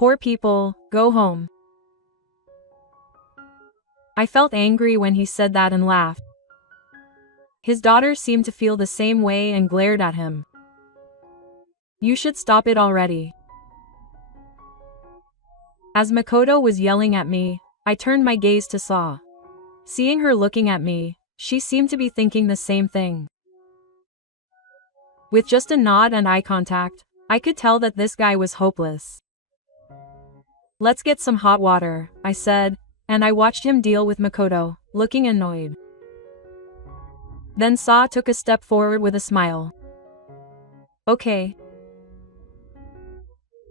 Poor people, go home. I felt angry when he said that and laughed. His daughter seemed to feel the same way and glared at him. You should stop it already. As Makoto was yelling at me, I turned my gaze to Saw. Seeing her looking at me, she seemed to be thinking the same thing. With just a nod and eye contact, I could tell that this guy was hopeless. Let's get some hot water, I said, and I watched him deal with Makoto, looking annoyed. Then Saw took a step forward with a smile. Okay.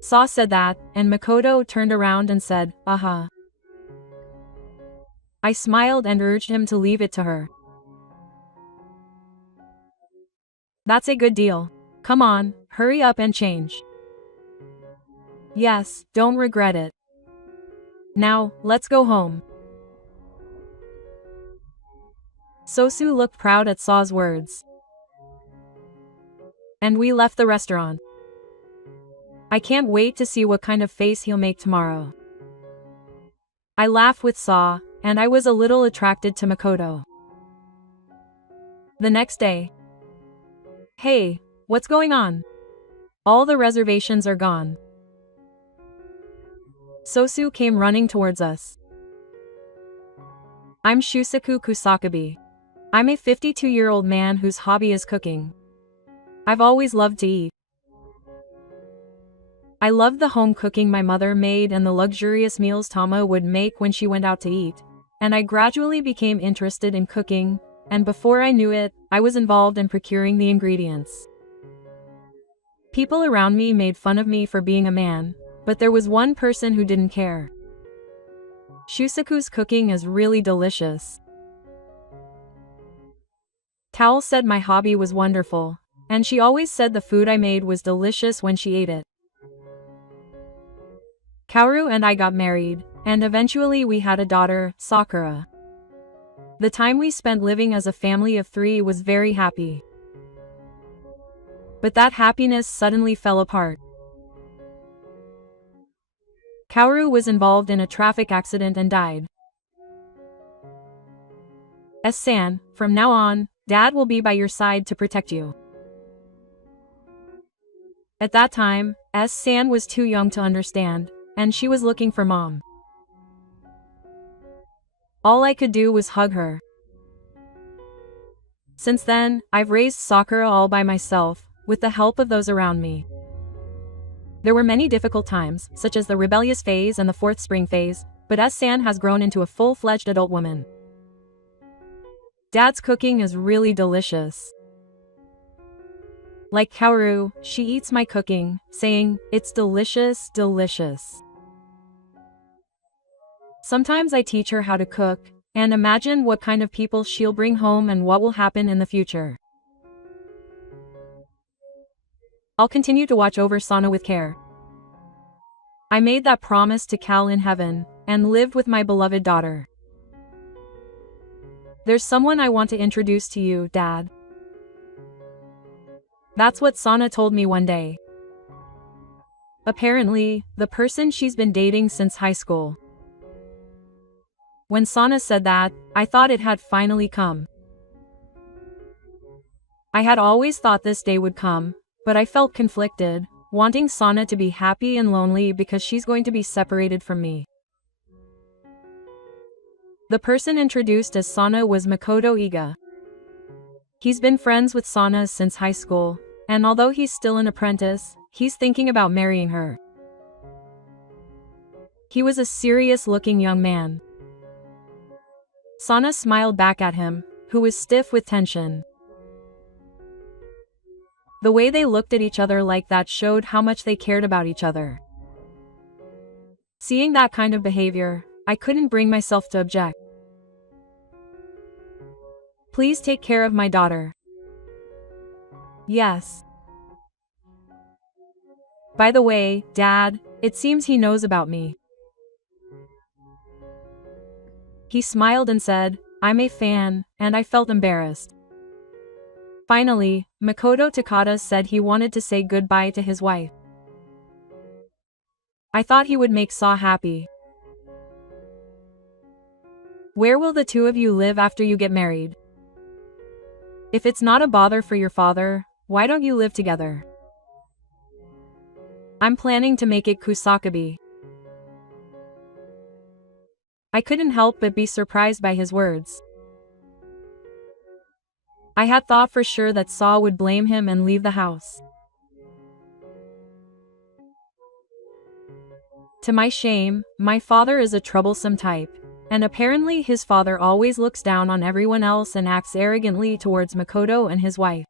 Saw said that, and Makoto turned around and said, "Aha." I smiled and urged him to leave it to her. That's a good deal. Come on, hurry up and change. Yes, don't regret it. Now, let's go home. Sosu looked proud at Saw's words. And we left the restaurant. I can't wait to see what kind of face he'll make tomorrow. I laughed with Saw, and I was a little attracted to Makoto. The next day. Hey, what's going on? All the reservations are gone. Sosu came running towards us. I'm Shusaku Kusakabe. I'm a 52-year-old man whose hobby is cooking. I've always loved to eat. I loved the home cooking my mother made and the luxurious meals Tama would make when she went out to eat, and I gradually became interested in cooking, and before I knew it, I was involved in procuring the ingredients. People around me made fun of me for being a man, but there was one person who didn't care. Shusaku's cooking is really delicious. Towel said my hobby was wonderful, and she always said the food I made was delicious when she ate it. Kaoru and I got married, and eventually we had a daughter, Sakura. The time we spent living as a family of 3 was very happy. But that happiness suddenly fell apart. Kaoru was involved in a traffic accident and died. S-san, from now on, Dad will be by your side to protect you. At that time, S-san was too young to understand, and she was looking for Mom. All I could do was hug her. Since then, I've raised Sakura all by myself, with the help of those around me. There were many difficult times, such as the rebellious phase and the 4th spring phase, but S-san has grown into a full-fledged adult woman. Dad's cooking is really delicious. Like Kaoru, she eats my cooking, saying, "It's delicious, delicious." Sometimes I teach her how to cook, and imagine what kind of people she'll bring home and what will happen in the future. I'll continue to watch over Sana with care. I made that promise to Cal in heaven, and lived with my beloved daughter. There's someone I want to introduce to you, Dad. That's what Sana told me one day. Apparently, the person she's been dating since high school. When Sana said that, I thought it had finally come. I had always thought this day would come, but I felt conflicted, wanting Sana to be happy and lonely because she's going to be separated from me. The person introduced as Sana was Makoto Iga. He's been friends with Sana since high school, and although he's still an apprentice, he's thinking about marrying her. He was a serious-looking young man. Sana smiled back at him, who was stiff with tension. The way they looked at each other like that showed how much they cared about each other. Seeing that kind of behavior, I couldn't bring myself to object. Please take care of my daughter. Yes. By the way, Dad, it seems he knows about me. He smiled and said, "I'm a fan," and I felt embarrassed. Finally, Makoto Takada said he wanted to say goodbye to his wife. I thought he would make Saw happy. Where will the two of you live after you get married? If it's not a bother for your father, why don't you live together? I'm planning to make it Kusakabe. I couldn't help but be surprised by his words. I had thought for sure that Saw would blame him and leave the house. To my shame, my father is a troublesome type, and apparently his father always looks down on everyone else and acts arrogantly towards Makoto and his wife.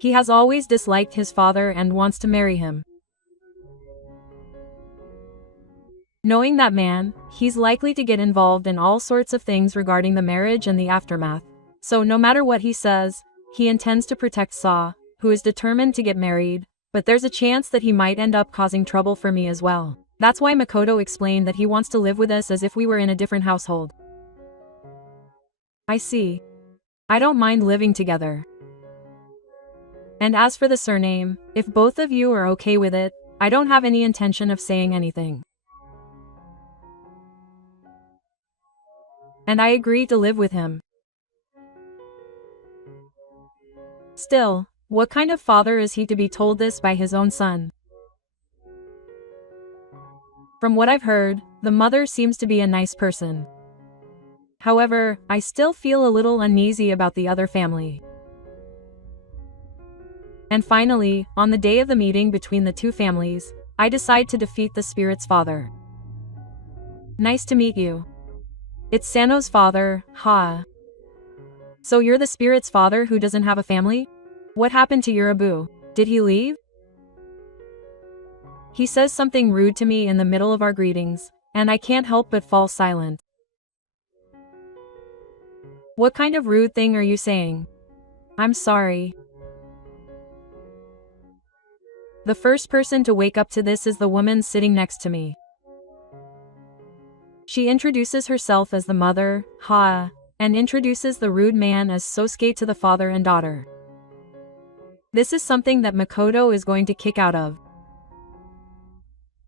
He has always disliked his father and wants to marry him. Knowing that man, he's likely to get involved in all sorts of things regarding the marriage and the aftermath. So no matter what he says, he intends to protect Saw, who is determined to get married, but there's a chance that he might end up causing trouble for me as well. That's why Makoto explained that he wants to live with us as if we were in a different household. I see. I don't mind living together. And as for the surname, if both of you are okay with it, I don't have any intention of saying anything. And I agree to live with him. Still, what kind of father is he to be told this by his own son? From what I've heard, the mother seems to be a nice person. However, I still feel a little uneasy about the other family. And finally, on the day of the meeting between the two families, I decide to defeat the spirit's father. Nice to meet you. It's Sano's father, Ha. So you're the spirit's father who doesn't have a family? What happened to Yurabu? Did he leave? He says something rude to me in the middle of our greetings, and I can't help but fall silent. What kind of rude thing are you saying? I'm sorry. The first person to wake up to this is the woman sitting next to me. She introduces herself as the mother, Ha, and introduces the rude man as Sosuke to the father and daughter. This is something that Makoto is going to kick out of.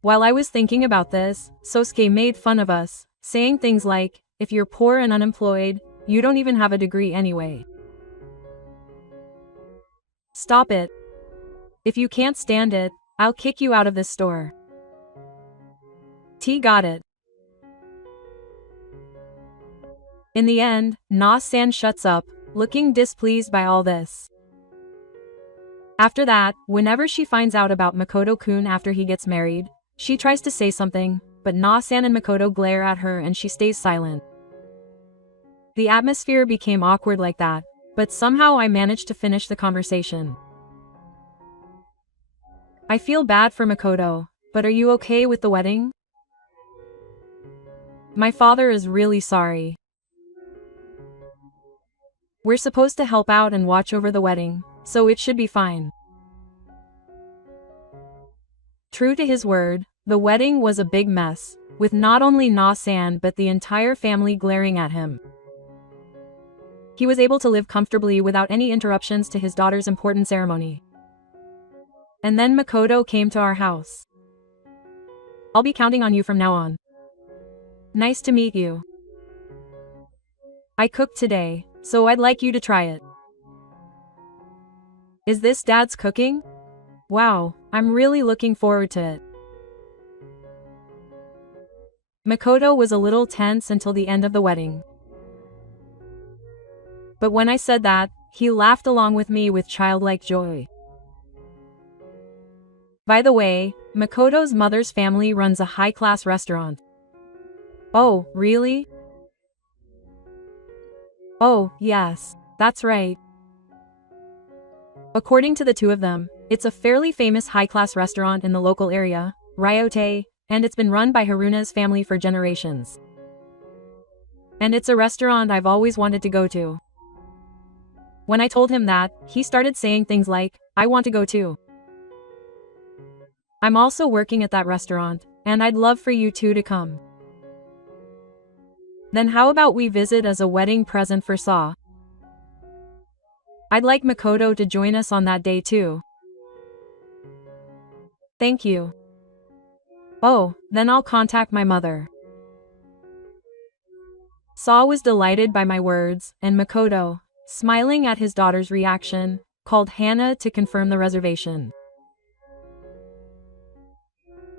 While I was thinking about this, Sosuke made fun of us, saying things like, if you're poor and unemployed, you don't even have a degree anyway. Stop it. If you can't stand it, I'll kick you out of this store. T got it. In the end, Na-san shuts up, looking displeased by all this. After that, whenever she finds out about Makoto-kun after he gets married, she tries to say something, but Na-san and Makoto glare at her and she stays silent. The atmosphere became awkward like that, but somehow I managed to finish the conversation. I feel bad for Makoto, but are you okay with the wedding? My father is really sorry. We're supposed to help out and watch over the wedding, so it should be fine. True to his word, the wedding was a big mess, with not only Na-san but the entire family glaring at him. He was able to live comfortably without any interruptions to his daughter's important ceremony. And then Makoto came to our house. I'll be counting on you from now on. Nice to meet you. I cooked today, so I'd like you to try it. Is this Dad's cooking? Wow, I'm really looking forward to it. Makoto was a little tense until the end of the wedding. But when I said that, he laughed along with me with childlike joy. By the way, Makoto's mother's family runs a high-class restaurant. Oh, really? Oh, yes, that's right. According to the two of them, it's a fairly famous high-class restaurant in the local area, Ryote, and it's been run by Haruna's family for generations. And it's a restaurant I've always wanted to go to. When I told him that, he started saying things like, I want to go too. I'm also working at that restaurant, and I'd love for you two to come. Then how about we visit as a wedding present for Saw? I'd like Makoto to join us on that day too. Thank you. Oh, then I'll contact my mother. Saw was delighted by my words, and Makoto, smiling at his daughter's reaction, called Hannah to confirm the reservation.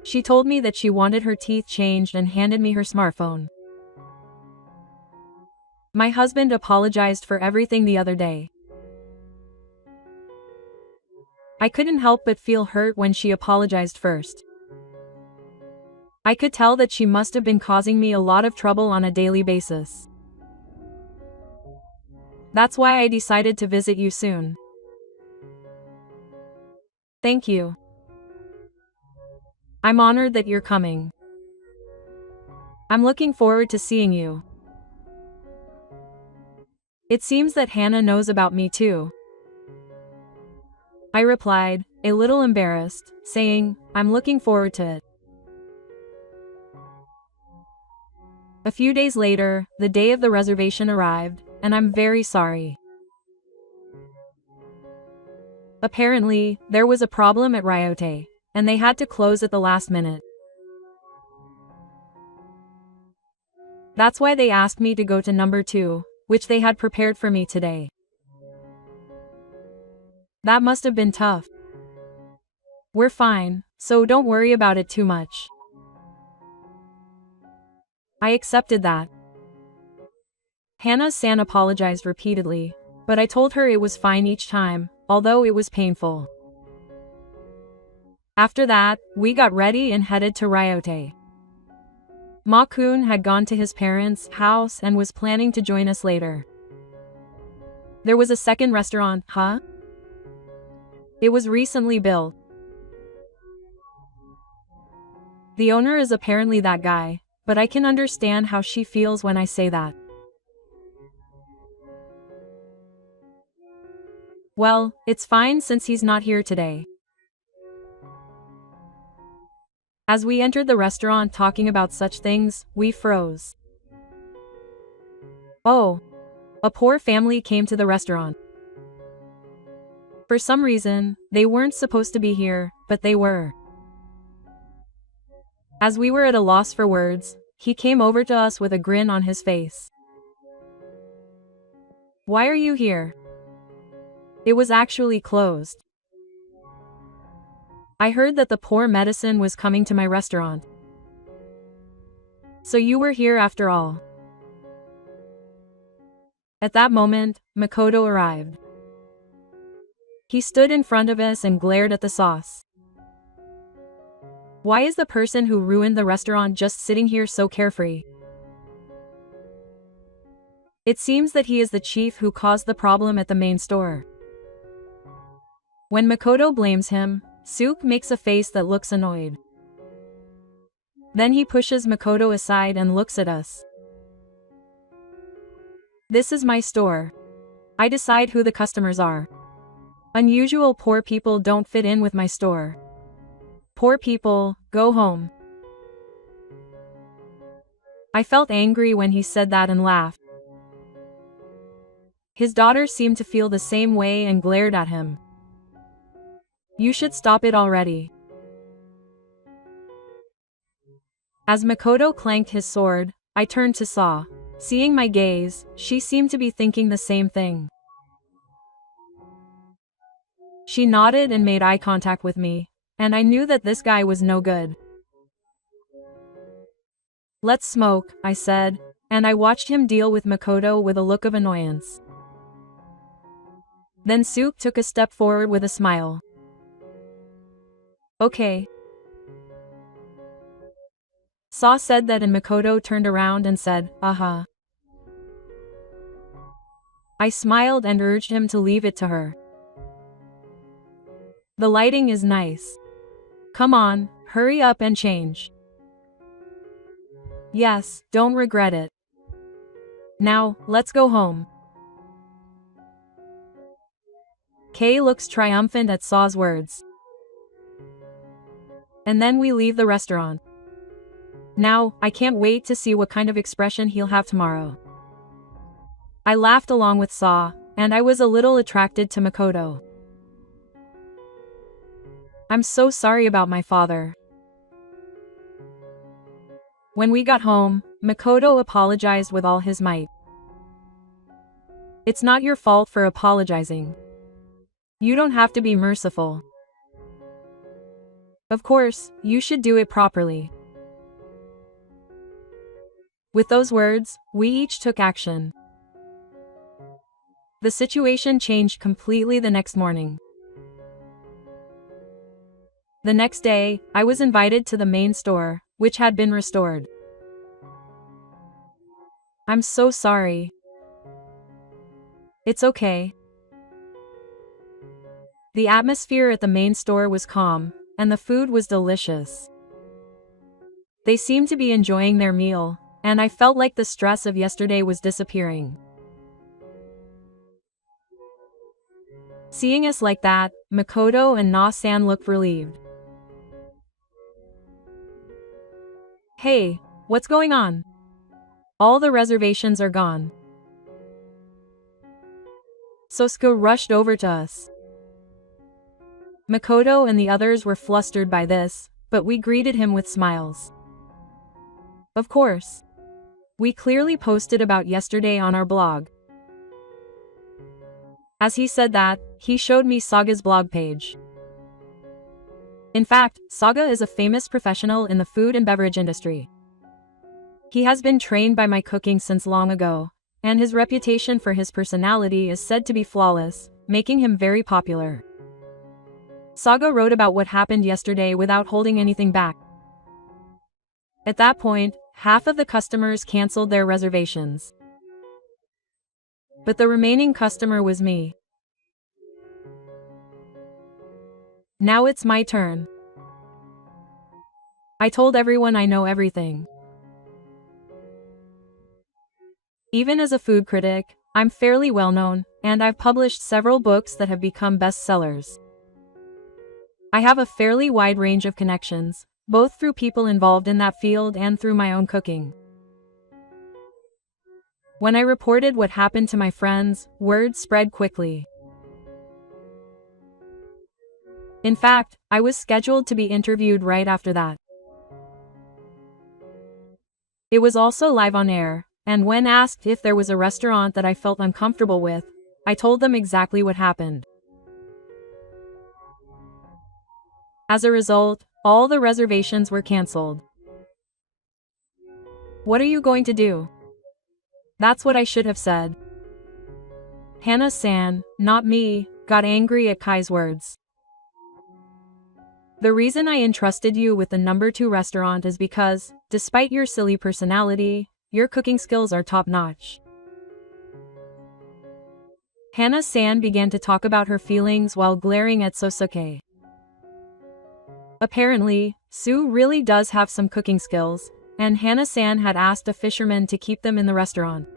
She told me that she wanted her teeth changed and handed me her smartphone. My husband apologized for everything the other day. I couldn't help but feel hurt when she apologized first. I could tell that she must have been causing me a lot of trouble on a daily basis. That's why I decided to visit you soon. Thank you. I'm honored that you're coming. I'm looking forward to seeing you. It seems that Hannah knows about me too. I replied, a little embarrassed, saying, I'm looking forward to it. A few days later, the day of the reservation arrived, and I'm very sorry. Apparently, there was a problem at Ryote, and they had to close at the last minute. That's why they asked me to go to number 2, which they had prepared for me today. That must have been tough. We're fine, so don't worry about it too much. I accepted that. Hannah-san apologized repeatedly, but I told her it was fine each time, although it was painful. After that, we got ready and headed to Ryote. Ma-kun had gone to his parents' house and was planning to join us later. There was a second restaurant, huh? It was recently built. The owner is apparently that guy, but I can understand how she feels when I say that. Well, it's fine since he's not here today. As we entered the restaurant talking about such things, we froze. Oh, a poor family came to the restaurant. For some reason, they weren't supposed to be here, but they were. As we were at a loss for words, he came over to us with a grin on his face. Why are you here? It was actually closed. I heard that the poor medicine was coming to my restaurant. So you were here after all. At that moment, Makoto arrived. He stood in front of us and glared at the sauce. Why is the person who ruined the restaurant just sitting here so carefree? It seems that he is the chief who caused the problem at the main store. When Makoto blames him, Suke makes a face that looks annoyed. Then he pushes Makoto aside and looks at us. This is my store. I decide who the customers are. Unusual poor people don't fit in with my store. Poor people, go home. I felt angry when he said that and laughed. His daughter seemed to feel the same way and glared at him. You should stop it already. As Makoto clanked his sword, I turned to Saw. Seeing my gaze, she seemed to be thinking the same thing. She nodded and made eye contact with me, and I knew that this guy was no good. Let's smoke, I said, and I watched him deal with Makoto with a look of annoyance. Then Suke took a step forward with a smile. Okay. Saw said that and Makoto turned around and said, "Uh-huh." I smiled and urged him to leave it to her. The lighting is nice. Come on, hurry up and change. Yes, don't regret it. Now, let's go home. Kay looks triumphant at Saw's words. And then we leave the restaurant. Now, I can't wait to see what kind of expression he'll have tomorrow. I laughed along with Saw, and I was a little attracted to Makoto. I'm so sorry about my father. When we got home, Makoto apologized with all his might. It's not your fault for apologizing. You don't have to be merciful. Of course, you should do it properly. With those words, we each took action. The situation changed completely the next morning. The next day, I was invited to the main store, which had been restored. I'm so sorry. It's okay. The atmosphere at the main store was calm, and the food was delicious. They seemed to be enjoying their meal, and I felt like the stress of yesterday was disappearing. Seeing us like that, Makoto and Na-san looked relieved. Hey, what's going on? All the reservations are gone. Sosuke rushed over to us. Makoto and the others were flustered by this, but we greeted him with smiles. Of course. We clearly posted about yesterday on our blog. As he said that, he showed me Saga's blog page. In fact, Saga is a famous professional in the food and beverage industry. He has been trained by my cooking since long ago, and his reputation for his personality is said to be flawless, making him very popular. Saga wrote about what happened yesterday without holding anything back. At that point, half of the customers canceled their reservations. But the remaining customer was me. Now it's my turn. I told everyone I know everything. Even as a food critic, I'm fairly well known, and I've published several books that have become bestsellers. I have a fairly wide range of connections, both through people involved in that field and through my own cooking. When I reported what happened to my friends, word spread quickly. In fact, I was scheduled to be interviewed right after that. It was also live on air, and when asked if there was a restaurant that I felt uncomfortable with, I told them exactly what happened. As a result, all the reservations were canceled. What are you going to do? That's what I should have said. Hana-san, not me, got angry at Kai's words. The reason I entrusted you with the number 2 restaurant is because, despite your silly personality, your cooking skills are top-notch. Hana-san began to talk about her feelings while glaring at Sosuke. Apparently, Sue really does have some cooking skills, and Hana-san had asked a fisherman to keep them in the restaurant.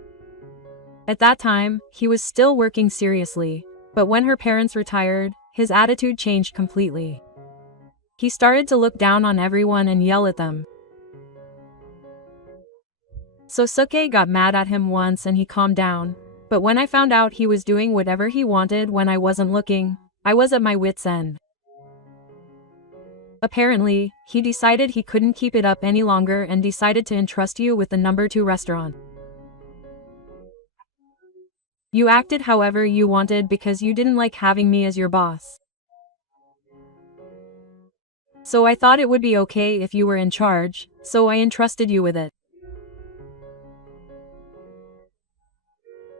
At that time, he was still working seriously, but when her parents retired, his attitude changed completely. He started to look down on everyone and yell at them. Sosuke got mad at him once and he calmed down, but when I found out he was doing whatever he wanted when I wasn't looking, I was at my wit's end. Apparently, he decided he couldn't keep it up any longer and decided to entrust you with the number 2 restaurant. You acted however you wanted because you didn't like having me as your boss. So I thought it would be okay if you were in charge, so I entrusted you with it.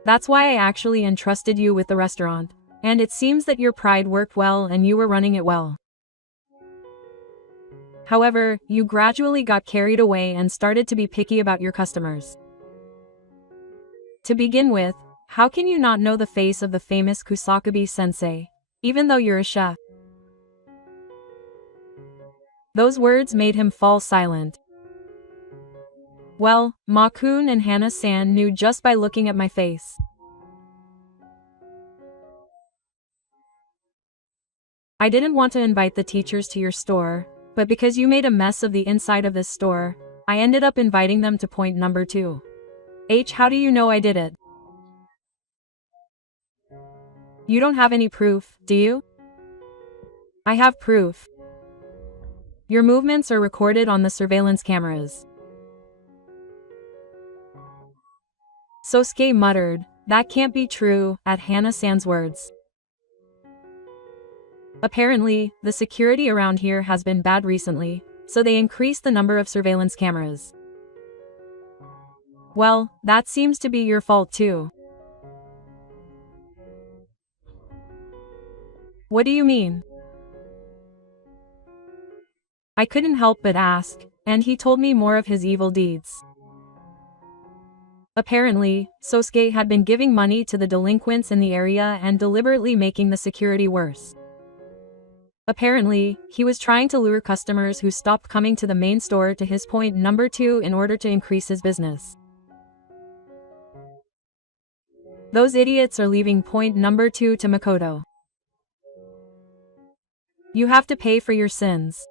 That's why I actually entrusted you with the restaurant, and it seems that your pride worked well and you were running it well. However, you gradually got carried away and started to be picky about your customers. To begin with, how can you not know the face of the famous Kusakabe-sensei, even though you're a chef? Those words made him fall silent. Well, Ma-kun and Hana-san knew just by looking at my face. I didn't want to invite the teachers to your store, but because you made a mess of the inside of this store, I ended up inviting them to point number 2. How do you know I did it? You don't have any proof, do you? I have proof. Your movements are recorded on the surveillance cameras. Sosuke muttered, "That can't be true," at Hana-san's words. Apparently, the security around here has been bad recently, so they increased the number of surveillance cameras. Well, that seems to be your fault too. What do you mean? I couldn't help but ask, and he told me more of his evil deeds. Apparently, Sosuke had been giving money to the delinquents in the area and deliberately making the security worse. Apparently, he was trying to lure customers who stopped coming to the main store to his point number 2 in order to increase his business. Those idiots are leaving point number 2 to Makoto. You have to pay for your sins.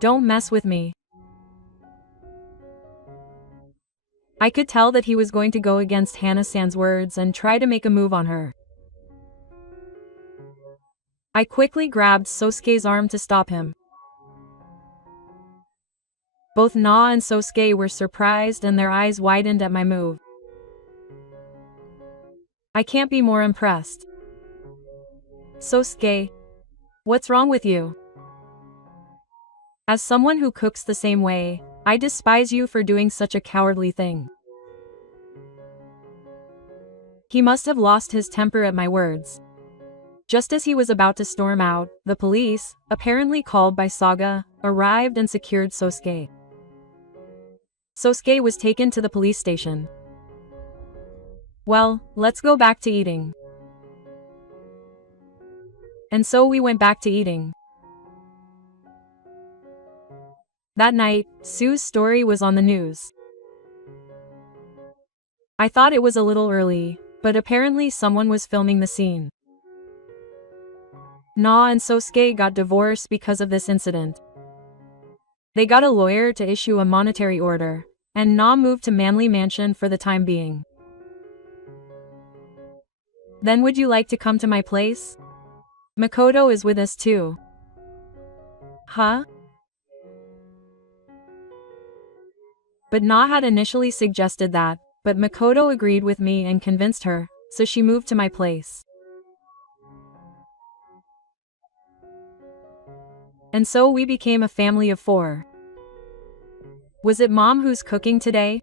Don't mess with me. I could tell that he was going to go against Hana-san's words and try to make a move on her. I quickly grabbed Sosuke's arm to stop him. Both Na and Sosuke were surprised and their eyes widened at my move. I can't be more impressed. Sosuke, what's wrong with you? As someone who cooks the same way, I despise you for doing such a cowardly thing. He must have lost his temper at my words. Just as he was about to storm out, the police, apparently called by Saga, arrived and secured Sosuke. Sosuke was taken to the police station. Well, let's go back to eating. And so we went back to eating. That night, Sue's story was on the news. I thought it was a little early, but apparently someone was filming the scene. Na and Sosuke got divorced because of this incident. They got a lawyer to issue a monetary order, and Na moved to Manly Mansion for the time being. Then would you like to come to my place? Makoto is with us too. Huh? But Na had initially suggested that, but Makoto agreed with me and convinced her, so she moved to my place. And so we became a family of 4. Was it Mom who's cooking today?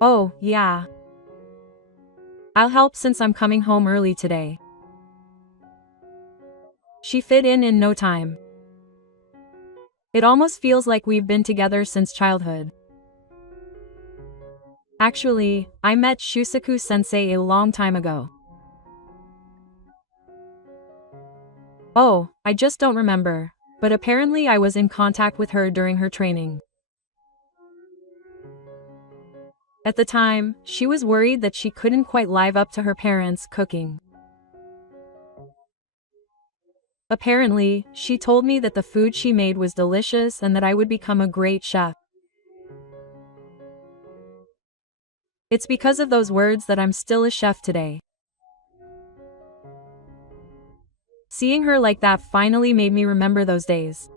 Oh, yeah. I'll help since I'm coming home early today. She fit in no time. It almost feels like we've been together since childhood. Actually, I met Shusaku-sensei a long time ago. Oh, I just don't remember, but apparently I was in contact with her during her training. At the time, she was worried that she couldn't quite live up to her parents' cooking. Apparently, she told me that the food she made was delicious and that I would become a great chef. It's because of those words that I'm still a chef today. Seeing her like that finally made me remember those days.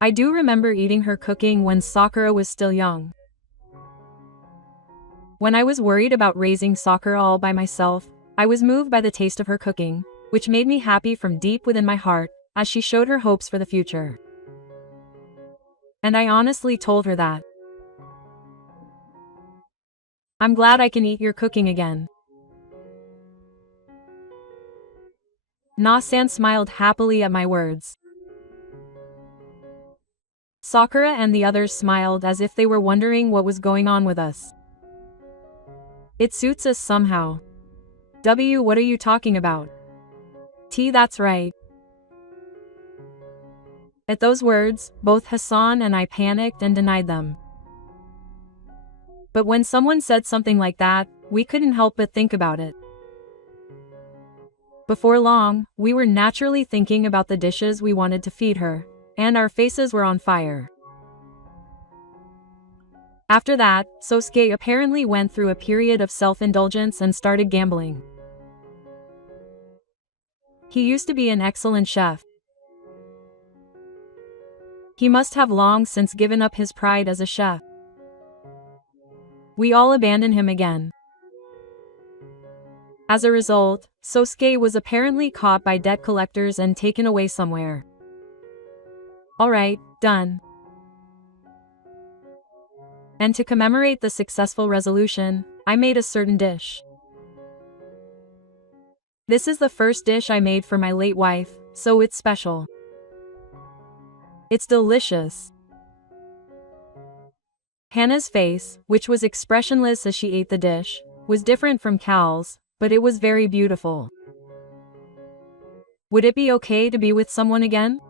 I do remember eating her cooking when Sakura was still young. When I was worried about raising Sakura all by myself, I was moved by the taste of her cooking, which made me happy from deep within my heart, as she showed her hopes for the future. And I honestly told her that. I'm glad I can eat your cooking again. Na-san smiled happily at my words. Sakura and the others smiled as if they were wondering what was going on with us. It suits us somehow. W, what are you talking about? T, that's right. At those words, both Hassan and I panicked and denied them. But when someone said something like that, we couldn't help but think about it. Before long, we were naturally thinking about the dishes we wanted to feed her, and our faces were on fire. After that, Sosuke apparently went through a period of self-indulgence and started gambling. He used to be an excellent chef. He must have long since given up his pride as a chef. We all abandoned him again. As a result, Sosuke was apparently caught by debt collectors and taken away somewhere. Alright, done. And to commemorate the successful resolution, I made a certain dish. This is the first dish I made for my late wife, so it's special. It's delicious. Hannah's face, which was expressionless as she ate the dish, was different from Cal's, but it was very beautiful. Would it be okay to be with someone again?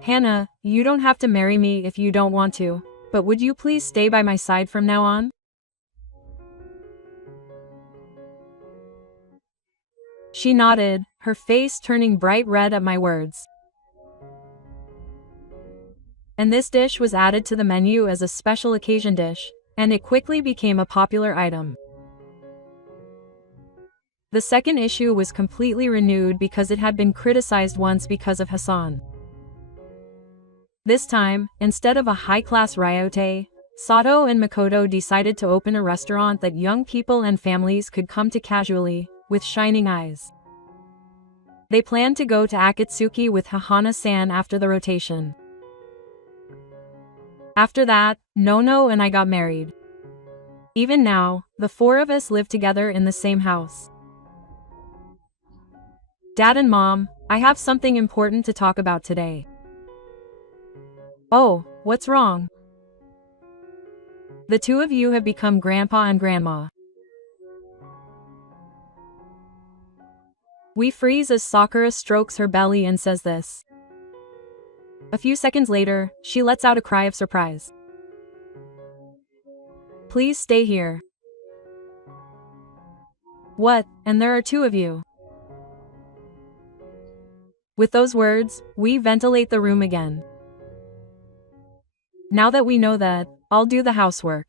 Hannah, you don't have to marry me if you don't want to, but would you please stay by my side from now on? She nodded, her face turning bright red at my words. And this dish was added to the menu as a special occasion dish, and it quickly became a popular item. The second issue was completely renewed because it had been criticized once because of Hassan. This time, instead of a high-class ryote, Sato and Makoto decided to open a restaurant that young people and families could come to casually, with shining eyes. They planned to go to Akatsuki with Hahana-san after the rotation. After that, Nono and I got married. Even now, the four of us live together in the same house. Dad and Mom, I have something important to talk about today. Oh, what's wrong? The two of you have become Grandpa and Grandma. We freeze as Sakura strokes her belly and says this. A few seconds later, she lets out a cry of surprise. Please stay here. What, and there are two of you? With those words, we ventilate the room again. Now that we know that, I'll do the housework.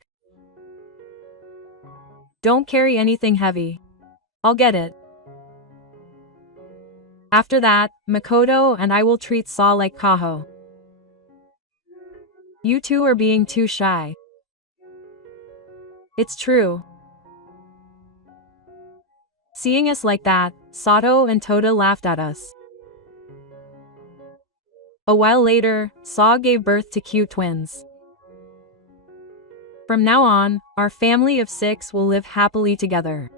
Don't carry anything heavy. I'll get it. After that, Makoto and I will treat Saw like Kaho. You two are being too shy. It's true. Seeing us like that, Sato and Toda laughed at us. A while later, Saw gave birth to cute twins. From now on, our family of 6 will live happily together.